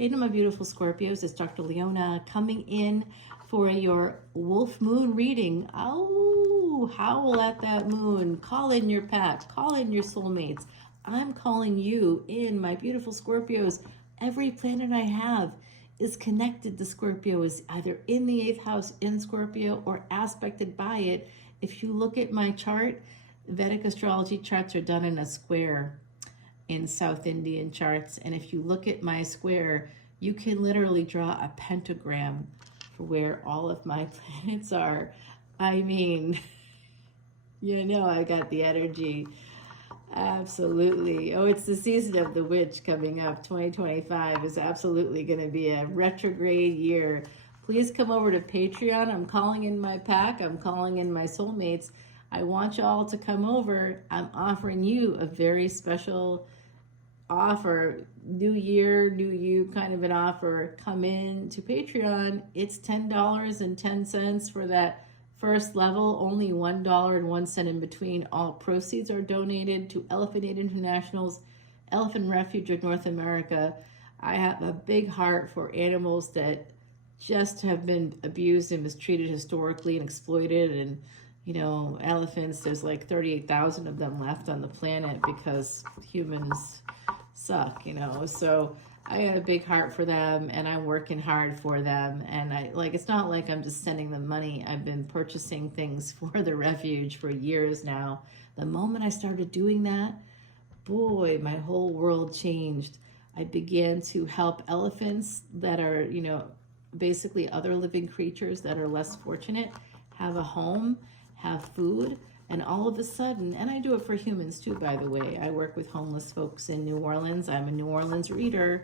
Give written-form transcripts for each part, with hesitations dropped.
Hey to my beautiful Scorpios, it's Dr. Leona coming in for your wolf moon reading. Oh, howl at that moon. Call in your pack. Call in your soulmates. I'm calling you in, my beautiful Scorpios. Every planet I have is connected to Scorpio, is either in the 8th house in Scorpio or aspected by it. If you look at my chart, Vedic Astrology charts are done in a square in South Indian charts. And if you look at my square, you can literally draw a pentagram for where all of my planets are. I mean, you know, I got the energy. Absolutely. Oh, it's the season of the witch coming up. 2025 is absolutely going to be a retrograde year. Please come over to Patreon. I'm calling in my pack. I'm calling in my soulmates. I want you all to come over. I'm offering you a very special offer, new year, new you kind of an offer. Come in to Patreon. It's $10.10 for that first level, only $1.01 in between. All proceeds are donated to Elephant Aid International's Elephant Refuge of North America. I have a big heart for animals that just have been abused and mistreated historically and exploited. And you know, elephants, there's like 38,000 of them left on the planet because humans suck, you know. So I got a big heart for them, and I'm working hard for them. And it's not like I'm just sending them money. I've been purchasing things for the refuge for years now. The moment I started doing that, boy, my whole world changed. I began to help elephants that are, you know, basically other living creatures that are less fortunate have a home, have food. And all of a sudden, and I do it for humans too, by the way. I work with homeless folks in New Orleans. I'm a New Orleans reader.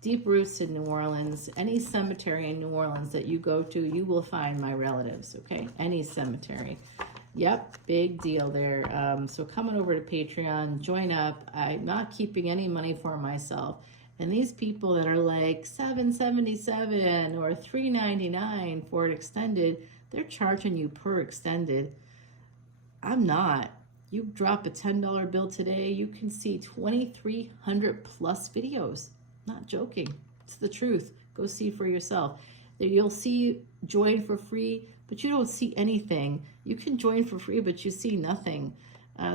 Deep roots in New Orleans. Any cemetery in New Orleans that you go to, you will find my relatives, okay? Any cemetery. Yep, big deal there. So coming over to Patreon, join up. I'm not keeping any money for myself. And these people that are like $7.77 or $3.99 for an extended, they're charging you per extended. I'm not. You drop a $10 bill today, you can see 2,300 plus videos. Not joking. It's the truth. Go see for yourself. There you'll see join for free, but you don't see anything. You can join for free, but you see nothing.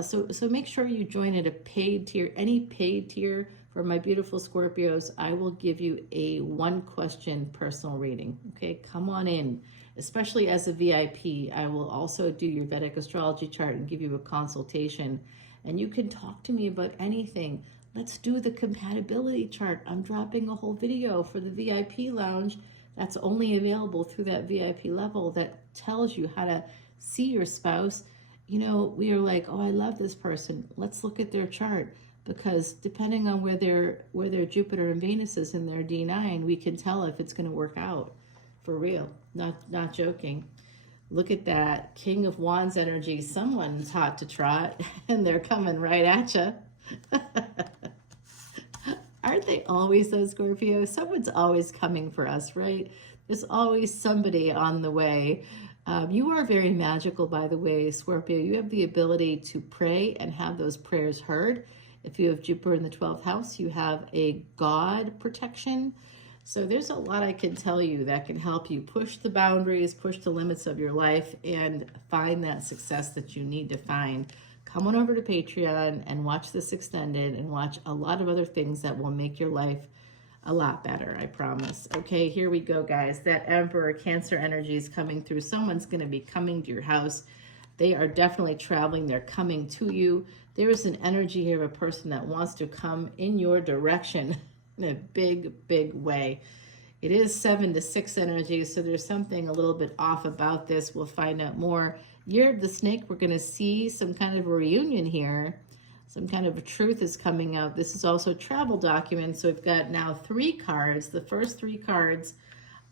So make sure you join at a paid tier. Any paid tier for my beautiful Scorpios, I will give you a 1-question personal reading. Okay, come on in. Especially as a VIP, I will also do your Vedic astrology chart and give you a consultation. And you can talk to me about anything. Let's do the compatibility chart. I'm dropping a whole video for the VIP lounge that's only available through that VIP level that tells you how to see your spouse. You know, we are like, oh, I love this person. Let's look at their chart. Because depending on where their Jupiter and Venus is in their D9, we can tell if it's going to work out. For real, not joking. Look at that King of Wands energy. Someone's hot to trot, and they're coming right at you. Aren't they always those Scorpios? Someone's always coming for us, right? There's always somebody on the way. You are very magical, by the way, Scorpio. You have the ability to pray and have those prayers heard. If you have Jupiter in the 12th house, you have a God protection. So there's a lot I can tell you that can help you push the boundaries, push the limits of your life, and find that success that you need to find. Come on over to Patreon and watch this extended and watch a lot of other things that will make your life a lot better, I promise. Okay, here we go, guys. That Emperor Cancer energy is coming through. Someone's going to be coming to your house. They are definitely traveling. They're coming to you. There is an energy here of a person that wants to come in your direction in a big, big way. It is 7 to 6 energy, so there's something a little bit off about this. We'll find out more. Year of the Snake, we're going to see some kind of a reunion here. Some kind of a truth is coming out. This is also a travel document, so we've got now 3 cards. The first 3 cards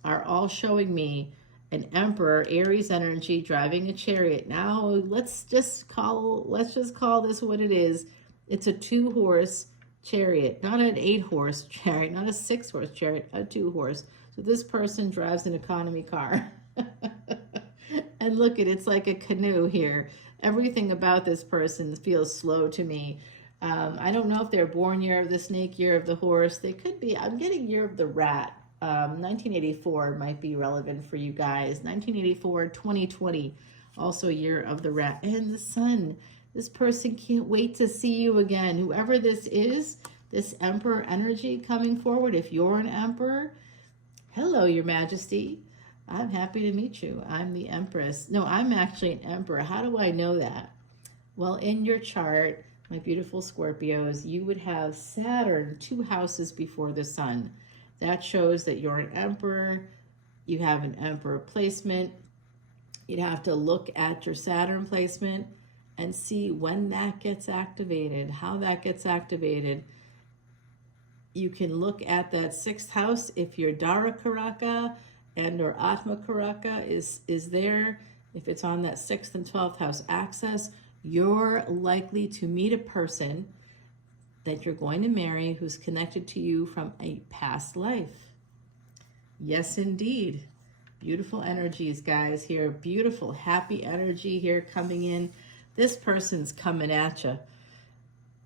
are all showing me an Emperor, Aries energy, driving a chariot. Now, let's just call this what it is. It's a 2-horse chariot, not an 8-horse chariot, not a 6-horse chariot, a 2-horse. So this person drives an economy car. And look it's like a canoe here. Everything about this person feels slow to me. I don't know if they're born year of the snake, year of the horse. They could be. I'm getting year of the rat. 1984 might be relevant for you guys. 1984, 2020, also year of the rat. And the sun. This person can't wait to see you again. Whoever this is, this emperor energy coming forward. If you're an emperor, hello, your majesty. I'm happy to meet you. I'm the empress. No, I'm actually an emperor. How do I know that? Well, in your chart, my beautiful Scorpios, you would have Saturn 2 houses before the sun. That shows that you're an emperor. You have an emperor placement. You'd have to look at your Saturn placement and see when that gets activated, how that gets activated. You can look at that 6th house if your Dara Karaka and or Atma Karaka is there. If it's on that 6th and 12th house axis, you're likely to meet a person that you're going to marry who's connected to you from a past life. Yes, indeed. Beautiful energies, guys, here. Beautiful, happy energy here coming in. This person's coming at you.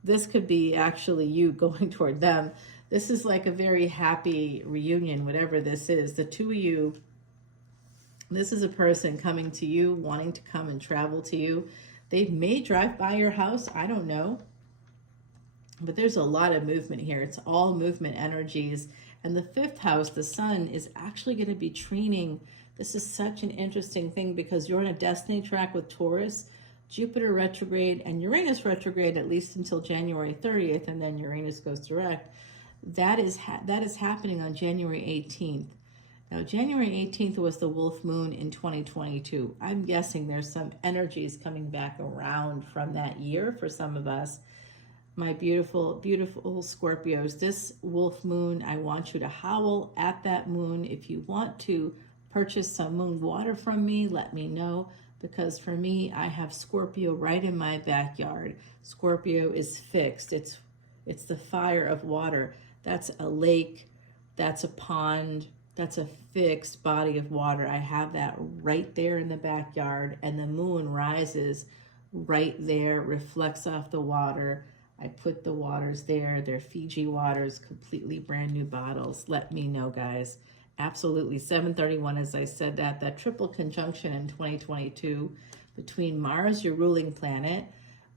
This could be actually you going toward them. This is like a very happy reunion, whatever this is. The two of you, this is a person coming to you, wanting to come and travel to you. They may drive by your house. I don't know. But there's a lot of movement here. It's all movement energies. And the 5th house, the sun, is actually going to be training. This is such an interesting thing because you're on a destiny track with Taurus, Jupiter retrograde, and Uranus retrograde at least until January 30th, and then Uranus goes direct. That is happening on January 18th. Now, January 18th was the wolf moon in 2022. I'm guessing there's some energies coming back around from that year for some of us. My beautiful, beautiful Scorpios, this wolf moon, I want you to howl at that moon. If you want to purchase some moon water from me, let me know. Because for me, I have Scorpio right in my backyard. Scorpio is fixed. It's the fire of water. That's a lake. That's a pond. That's a fixed body of water. I have that right there in the backyard. And the moon rises right there, reflects off the water. I put the waters there. They're Fiji waters, completely brand new bottles. Let me know, guys. Absolutely. 731, as I said, that triple conjunction in 2022 between Mars, your ruling planet,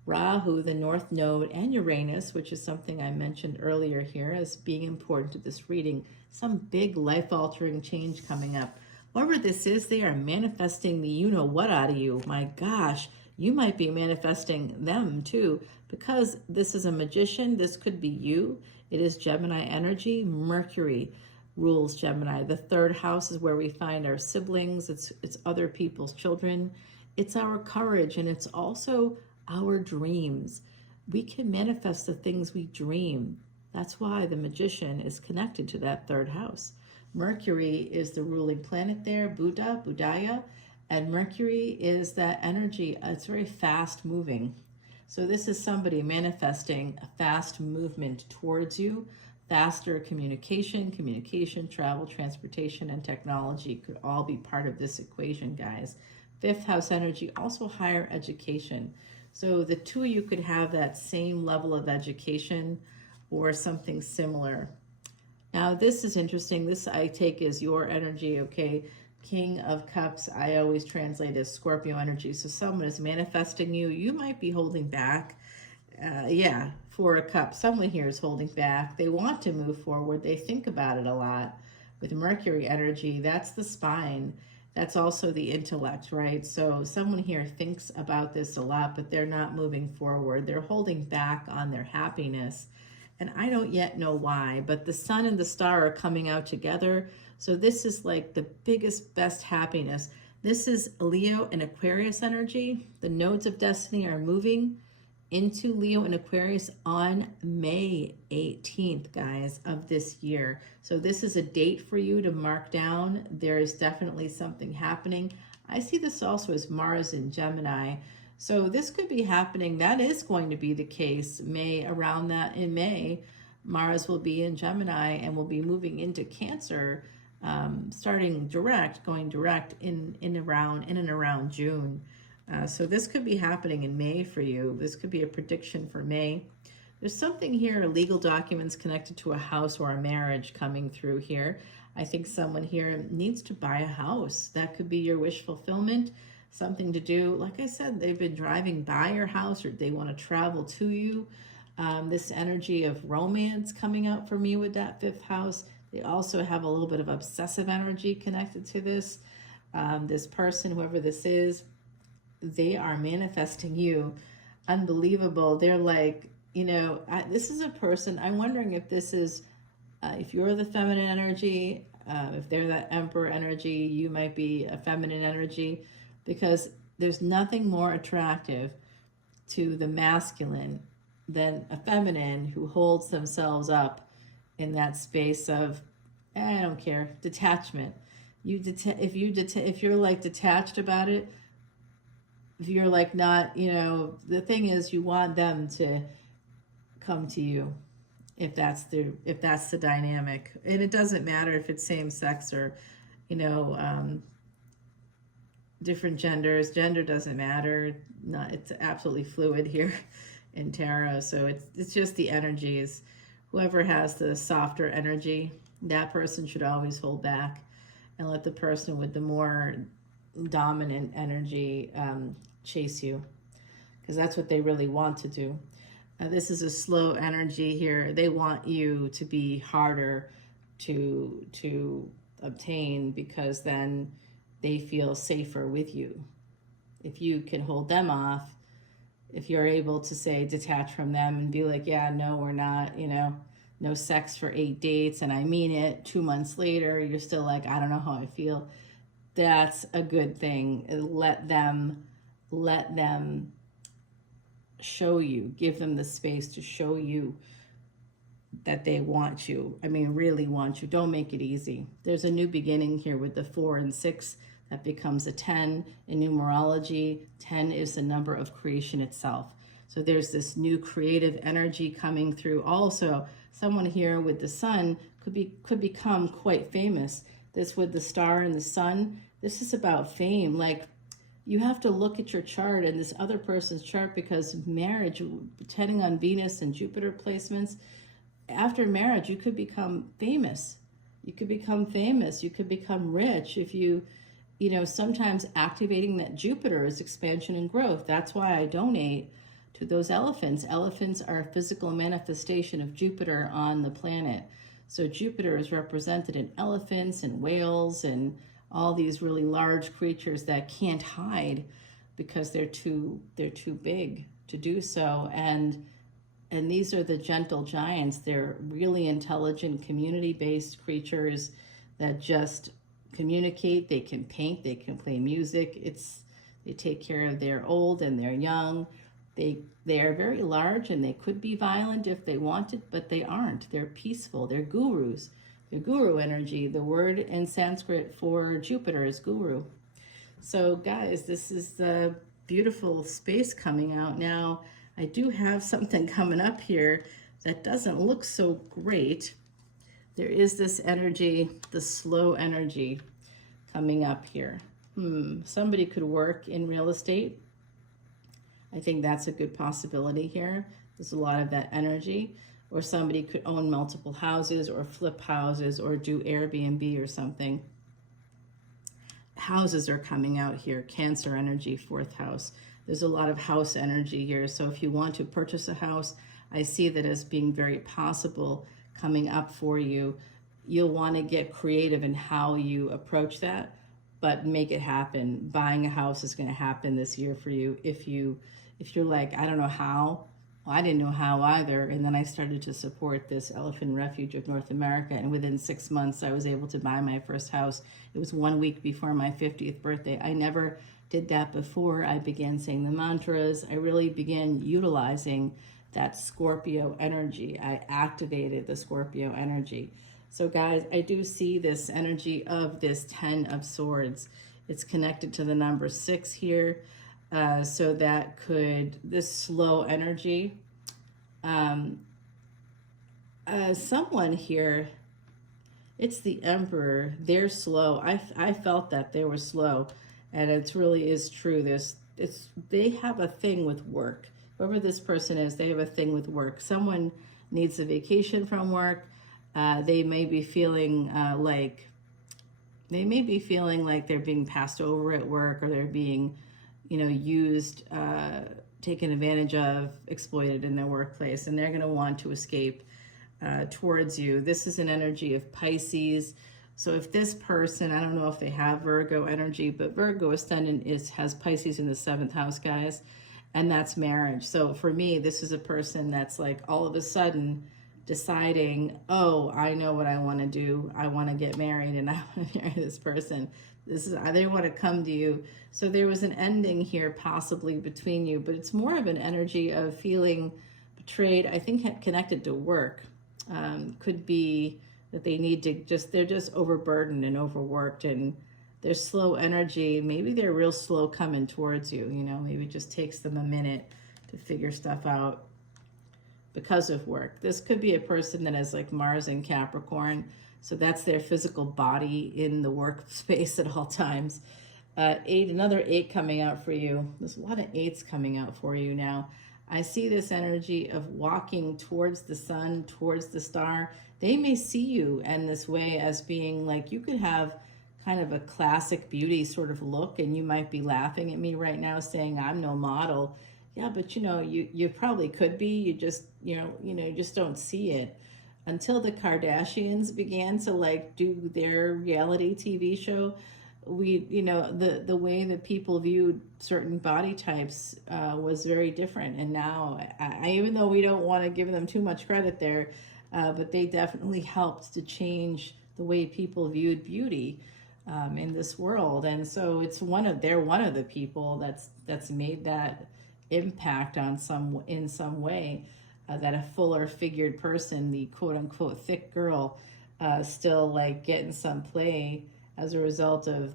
Rahu, the North Node, and Uranus, which is something I mentioned earlier here as being important to this reading. Some big life-altering change coming up. Whatever this is, they are manifesting the you-know-what out of you. My gosh, you might be manifesting them too, because this is a magician. This could be you. It is Gemini energy. Mercury rules Gemini. The 3rd house is where we find our siblings. It's other people's children. It's our courage, and it's also our dreams. We can manifest the things we dream. That's why the magician is connected to that 3rd house. Mercury is the ruling planet there, Budaya, and Mercury is that energy. It's very fast moving. So this is somebody manifesting a fast movement towards you. Faster communication, travel, transportation, and technology could all be part of this equation, guys. 5th house energy, also higher education. So the two of you could have that same level of education or something similar. Now, this is interesting. This I take as your energy, okay? King of Cups, I always translate as Scorpio energy. So someone is manifesting you. You might be holding back. 4 of Cups. Someone here is holding back. They want to move forward. They think about it a lot. With Mercury energy, that's the spine. That's also the intellect, right? So someone here thinks about this a lot, but they're not moving forward. They're holding back on their happiness. And I don't yet know why, but the sun and the star are coming out together. So this is like the biggest, best happiness. This is Leo and Aquarius energy. The nodes of destiny are moving into Leo and Aquarius on May 18th, guys, of this year. So this is a date for you to mark down. There is definitely something happening. I see this also as Mars in Gemini. So this could be happening. That is going to be the case around that in May. Mars will be in Gemini and will be moving into Cancer, starting going direct in and around June. So this could be happening in May for you. This could be a prediction for May. There's something here, legal documents connected to a house or a marriage coming through here. I think someone here needs to buy a house. That could be your wish fulfillment, something to do. Like I said, they've been driving by your house or they want to travel to you. This energy of romance coming out for me with that fifth house. They also have a little bit of obsessive energy connected to this. This person, whoever this is, they are manifesting you. Unbelievable. They're like, you know, this is a person, I'm wondering if this is, if you're the feminine energy, if they're that emperor energy, you might be a feminine energy, because there's nothing more attractive to the masculine than a feminine who holds themselves up in that space of, I don't care, detachment. If you're like detached about it, if you're like not, you know, the thing is you want them to come to you if that's the dynamic. And it doesn't matter if it's same sex or, you know, different genders. Gender doesn't matter. It's absolutely fluid here in tarot. So it's just the energies. Whoever has the softer energy, that person should always hold back and let the person with the more dominant energy chase you, because that's what they really want to do. This is a slow energy here. They want you to be harder to obtain, because then they feel safer with you. If you can hold them off, if you're able to say detach from them and be like, yeah, no, we're not, you know, no sex for 8 dates, and I mean it, 2 months later, you're still like, I don't know how I feel. That's a good thing. Let them show you, give them the space to show you that they want you. I mean, really want you. Don't make it easy. There's a new beginning here with the 4 and 6 that becomes a 10. In numerology, 10 is the number of creation itself. So there's this new creative energy coming through. Also, someone here with the sun could become quite famous. This with the star and the sun, this is about fame. Like, you have to look at your chart and this other person's chart, because marriage, depending on Venus and Jupiter placements, after marriage, you could become famous. You could become famous. You could become rich if you know, sometimes activating that Jupiter is expansion and growth. That's why I donate to those elephants. Elephants are a physical manifestation of Jupiter on the planet. So Jupiter is represented in elephants and whales and all these really large creatures that can't hide because they're too big to do so. And these are the gentle giants. They're really intelligent, community-based creatures that just communicate. They can paint, they can play music. They take care of their old and their young. They are very large, and they could be violent if they wanted, but they aren't. They're peaceful. They're gurus. They're guru energy. The word in Sanskrit for Jupiter is guru. So guys, this is the beautiful space coming out. Now, I do have something coming up here that doesn't look so great. There is this energy, the slow energy coming up here. Somebody could work in real estate. I think that's a good possibility here. There's a lot of that energy. Or somebody could own multiple houses or flip houses or do Airbnb or something. Houses are coming out here. Cancer energy, 4th house. There's a lot of house energy here. So if you want to purchase a house, I see that as being very possible coming up for you. You'll want to get creative in how you approach that, but make it happen. Buying a house is going to happen this year for you. If you're like, I don't know how. Well, I didn't know how either. And then I started to support this Elephant Refuge of North America. And within 6 months, I was able to buy my first house. It was 1 week before my 50th birthday. I never did that before. I began saying the mantras. I really began utilizing that Scorpio energy. I activated the Scorpio energy. So guys, I do see this energy of this 10 of Swords. It's connected to the number 6 here. So that could, this slow energy, someone here, it's the Emperor, they're slow. I felt that they were slow, and it really is true. They have a thing with work. whoever this person is, they have a thing with work. Someone needs a vacation from work. They may be feeling like they're being passed over at work, or they're being, used, taken advantage of, exploited in their workplace, and they're going to want to escape towards you. This is an energy of Pisces. So if this person, I don't know if they have Virgo energy, but Virgo Ascendant has Pisces in the 7th house, guys, and that's marriage. So for me, this is a person that's like all of a sudden deciding, oh, I know what I want to do. I want to get married, and I want to marry this person. They want to come to you. So there was an ending here possibly between you, but it's more of an energy of feeling betrayed, I think connected to work. Could be that they need to they're just overburdened and overworked, and they're slow energy. Maybe they're real slow coming towards you, maybe it just takes them a minute to figure stuff out because of work. This could be a person that has like Mars in Capricorn, so that's their physical body in the workspace at all times. Another 8 coming out for you. There's a lot of 8s coming out for you now. I see this energy of walking towards the sun, towards the star. They may see you in this way as being like, you could have kind of a classic beauty sort of look, and you might be laughing at me right now saying I'm no model. Yeah, but you probably could be. You just you just don't see it. Until the Kardashians began to like do their reality TV show, the way that people viewed certain body types was very different. And now, even though we don't want to give them too much credit there, but they definitely helped to change the way people viewed beauty in this world. And so they're one of the people that's made that impact in some way, that a fuller figured person, the quote unquote thick girl, still like getting some play as a result of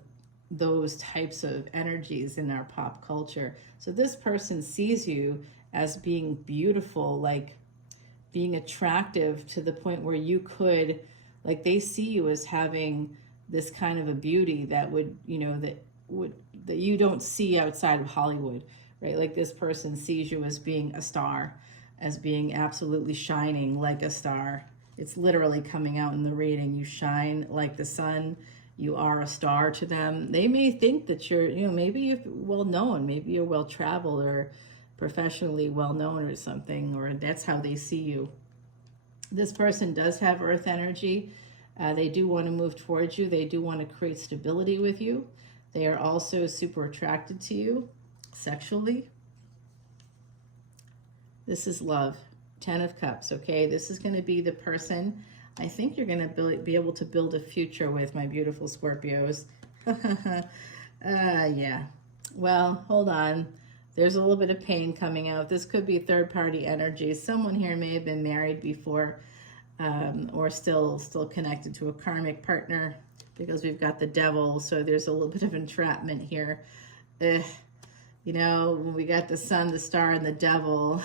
those types of energies in our pop culture. So this person sees you as being beautiful, like being attractive to the point where you could, like, they see you as having this kind of a beauty that that you don't see outside of Hollywood, right? Like this person sees you as being a star, as being absolutely shining like a star. It's literally coming out in the reading. You shine like the sun. You are a star to them. They may think that you're, maybe you're well known, maybe you're well traveled or professionally well known or something, or that's how they see you. This person does have earth energy. They do want to move towards you. They do want to create stability with you. They are also super attracted to you sexually. This is love. 10 of Cups, okay? This is going to be the person I think you're going to be able to build a future with, my beautiful Scorpios. Yeah. Well, hold on. There's a little bit of pain coming out. This could be third-party energy. Someone here may have been married before, or still connected to a karmic partner, because we've got the devil, so there's a little bit of entrapment here. When we got the sun, the star, and the devil,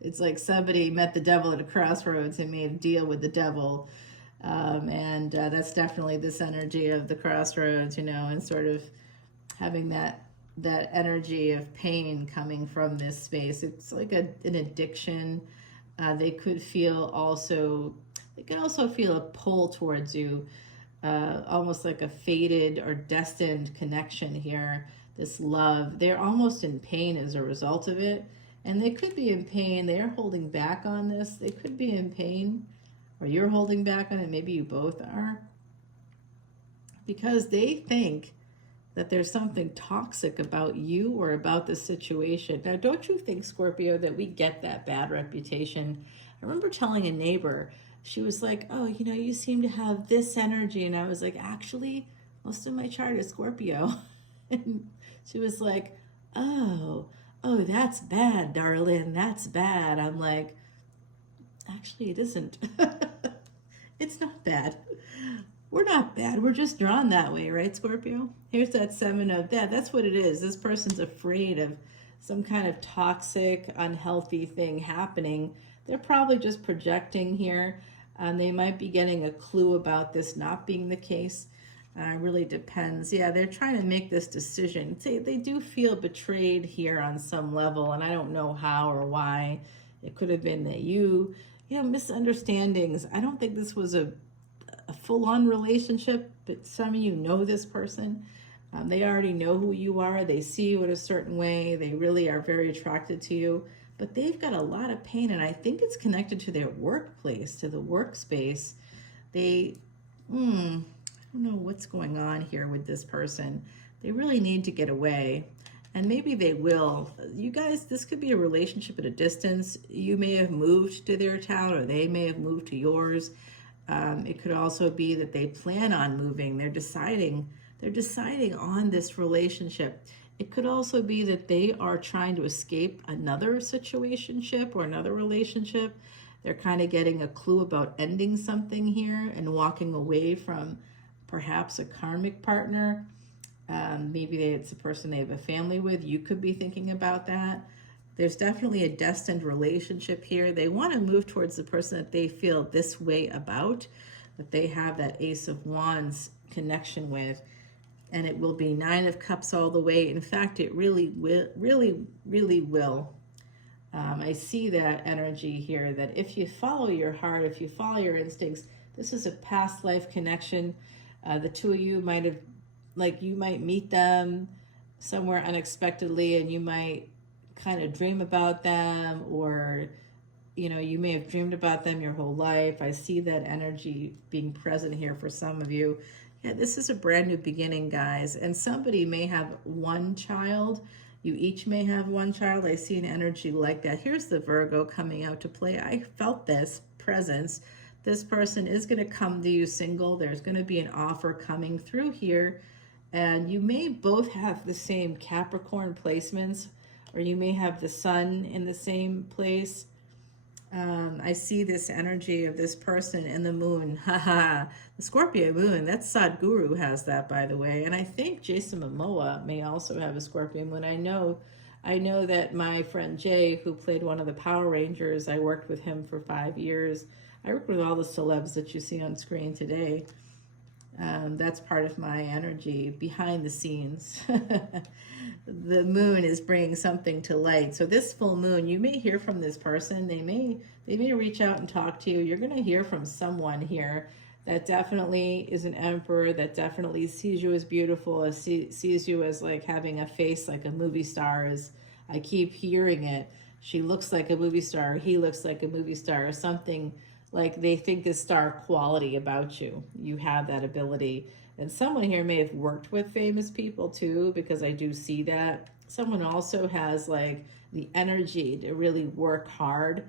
it's like somebody met the devil at a crossroads and made a deal with the devil. And that's definitely this energy of the crossroads, and sort of having that energy of pain coming from this space. It's like an addiction. They could also feel a pull towards you, almost like a fated or destined connection here. This love, they're almost in pain as a result of it. And they could be in pain. They're holding back on this. They could be in pain, or you're holding back on it. Maybe you both are. Because they think that there's something toxic about you or about the situation. Now, don't you think, Scorpio, that we get that bad reputation? I remember telling a neighbor, she was like, oh, you seem to have this energy. And I was like, actually, most of my chart is Scorpio. And she was like, oh, that's bad, darling. That's bad. I'm like, actually, it isn't. It's not bad. We're not bad. We're just drawn that way, right, Scorpio? Here's that 7 of that. That's what it is. This person's afraid of some kind of toxic, unhealthy thing happening. They're probably just projecting here. They might be getting a clue about this not being the case. Really depends. Yeah, they're trying to make this decision. They do feel betrayed here on some level, and I don't know how or why. It could have been that misunderstandings. I don't think this was a full-on relationship, but some of you know this person. They already know who you are. They see you in a certain way. They really are very attracted to you, but they've got a lot of pain, and I think it's connected to their workplace, to the workspace. I don't know what's going on here with this person. They really need to get away, and maybe they will. You guys, this could be a relationship at a distance. You may have moved to their town, or they may have moved to yours. It could also be that they plan on moving. They're deciding on this relationship. It could also be that they are trying to escape another situationship or another relationship. They're kind of getting a clue about ending something here and walking away from perhaps a karmic partner. Maybe it's a person they have a family with. You could be thinking about that. There's definitely a destined relationship here. They want to move towards the person that they feel this way about, that they have that Ace of Wands connection with. And it will be 9 of Cups all the way. In fact, it really will. I see that energy here, that if you follow your heart, if you follow your instincts, this is a past life connection. The two of you might have, you might meet them somewhere unexpectedly, and you might kind of dream about them, or you may have dreamed about them your whole life. I see that energy being present here for some of you. Yeah, this is a brand new beginning, guys, and somebody may have one child. You each may have one child. I see an energy like that. Here's the Virgo coming out to play. I felt this presence. This person is going to come to you single. There's going to be an offer coming through here, and you may both have the same Capricorn placements, or you may have the sun in the same place. I see this energy of this person in the moon. The Scorpio moon. That's Sadhguru has that, by the way. And I think Jason Momoa may also have a Scorpio moon. I know that my friend Jay, who played one of the Power Rangers, I worked with him for 5 years. I work with all the celebs that you see on screen today. That's part of my energy behind the scenes. The moon is bringing something to light. So this full moon, you may hear from this person. They may reach out and talk to you. You're going to hear from someone here that definitely is an emperor, that definitely sees you as beautiful, sees you as having a face like a movie star. As I keep hearing it, she looks like a movie star, he looks like a movie star, or something like they think is star quality about you. You have that ability. And someone here may have worked with famous people too, because I do see that. Someone also has the energy to really work hard.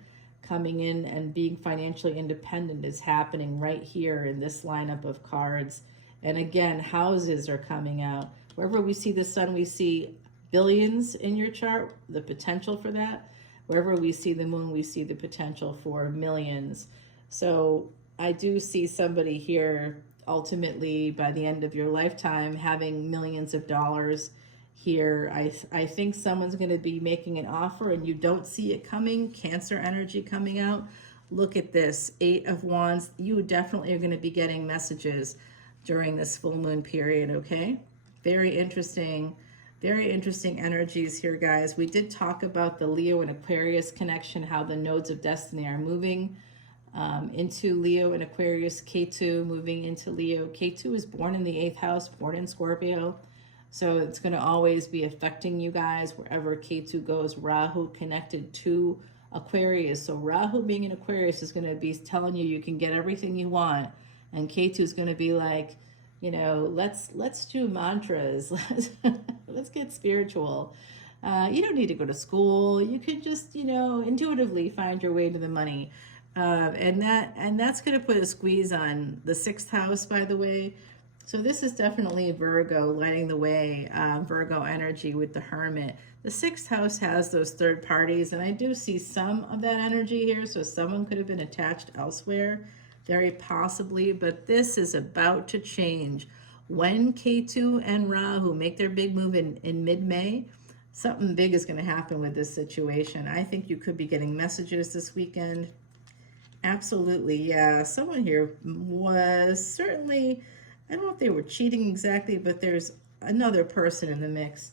Coming in and being financially independent is happening right here in this lineup of cards. And again, houses are coming out. Wherever we see the sun, we see billions in your chart, the potential for that. Wherever we see the moon, we see the potential for millions. So I do see somebody here ultimately by the end of your lifetime having millions of dollars here. I think someone's going to be making an offer and you don't see it coming. Cancer energy coming out. Look at this, 8 of Wands. You definitely are going to be getting messages during this full moon period, okay? Very interesting energies here, guys. We did talk about the Leo and Aquarius connection, how the nodes of destiny are moving into Leo and Aquarius. Ketu moving into Leo. Ketu is born in the 8th house, born in Scorpio. So it's going to always be affecting you guys wherever Ketu goes. Rahu connected to Aquarius. So Rahu being in Aquarius is going to be telling you you can get everything you want. And Ketu is going to be like, let's do mantras. Let's get spiritual. You don't need to go to school. You could just, intuitively find your way to the money. And that's going to put a squeeze on the 6th house, by the way. So this is definitely Virgo lighting the way, Virgo energy with the Hermit. The 6th house has those third parties, and I do see some of that energy here. So someone could have been attached elsewhere, very possibly, but this is about to change. When Ketu and Rahu make their big move in mid-May, something big is going to happen with this situation. I think you could be getting messages this weekend. Absolutely, yeah. Someone here was certainly I don't know if they were cheating exactly, but there's another person in the mix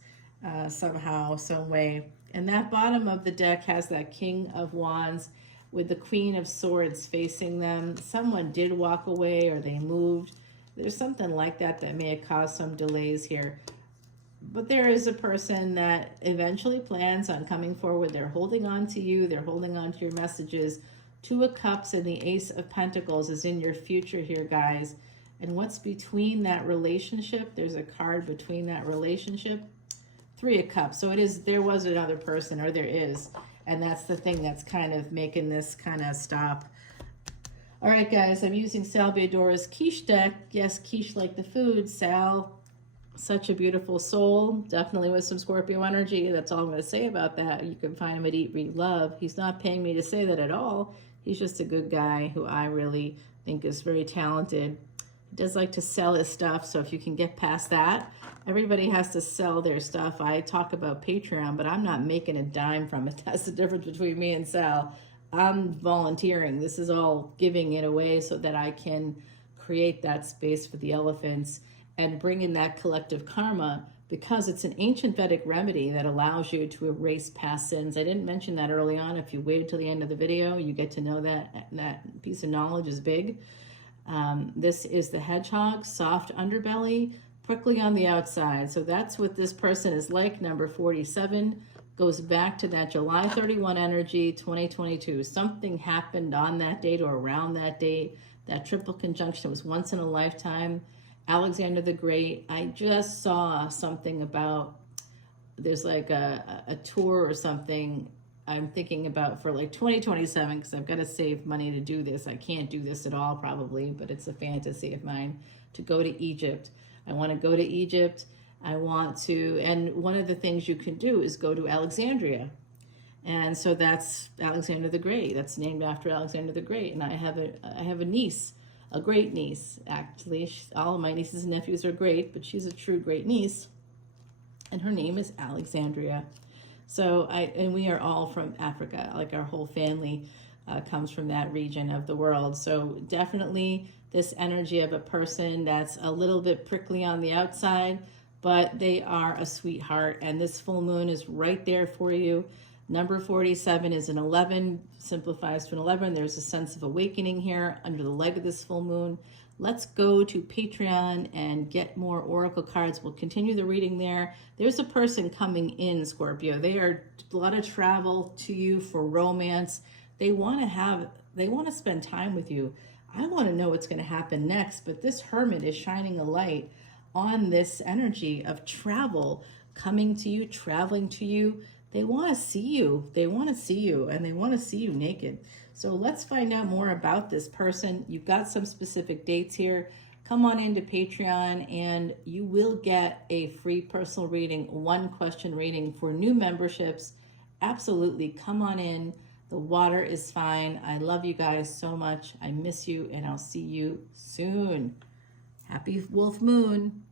somehow, some way. And that bottom of the deck has that King of Wands with the Queen of Swords facing them. Someone did walk away or they moved. There's something like that that may have caused some delays here. But there is a person that eventually plans on coming forward. They're holding on to you. They're holding on to your messages. Two of Cups and the Ace of Pentacles is in your future here, guys. And what's between that relationship? There's a card between that relationship. Three of Cups. So it is, there was another person, or there is. And that's the thing that's kind of making this kind of stop. All right, guys, I'm using Sal Badora's Quiche deck. Yes, quiche like the food. Sal, such a beautiful soul. Definitely with some Scorpio energy. That's all I'm going to say about that. You can find him at Eat, Read, Love. He's not paying me to say that at all. He's just a good guy who I really think is very talented. He does like to sell his stuff, so if you can get past that. Everybody has to sell their stuff. I talk about Patreon, but I'm not making a dime from it. That's the difference between me and Sal. I'm volunteering. This is all giving it away so that I can create that space for the elephants and bring in that collective karma, because it's an ancient Vedic remedy that allows you to erase past sins. I didn't mention that early on. If you waited till the end of the video, you get to know that piece of knowledge is big. This is the hedgehog, soft underbelly, prickly on the outside. So that's what this person is like. Number 47 goes back to that July 31 energy, 2022. Something happened on that date or around that date. That triple conjunction was once in a lifetime. Alexander the Great. I just saw something about, there's like a tour or something I'm thinking about for like 2027, because I've got to save money to do this. I can't do this at all probably, but it's a fantasy of mine to go to Egypt. I want to go to Egypt. I want to, and one of the things you can do is go to Alexandria. And so that's Alexander the Great. That's named after Alexander the Great. And I have a niece, a great niece, actually. All of my nieces and nephews are great, but she's a true great niece. And her name is Alexandria. So and we are all from Africa. Like our whole family comes from that region of the world. So definitely this energy of a person that's a little bit prickly on the outside, but they are a sweetheart. And this full moon is right there for you. Number 47 is an 11, simplifies to an 11. There's a sense of awakening here under the leg of this full moon. Let's go to Patreon and get more oracle cards. We'll continue the reading there. There's a person coming in, Scorpio. They are a lot of travel to you for romance. They want to spend time with you. I want to know what's going to happen next, but this hermit is shining a light on this energy of travel coming to you, traveling to you. They want to see you. They want to see you, and they want to see you naked. So let's find out more about this person. You've got some specific dates here. Come on into Patreon, and you will get a free personal reading, one question reading for new memberships. Absolutely, come on in. The water is fine. I love you guys so much. I miss you, and I'll see you soon. Happy Wolf Moon.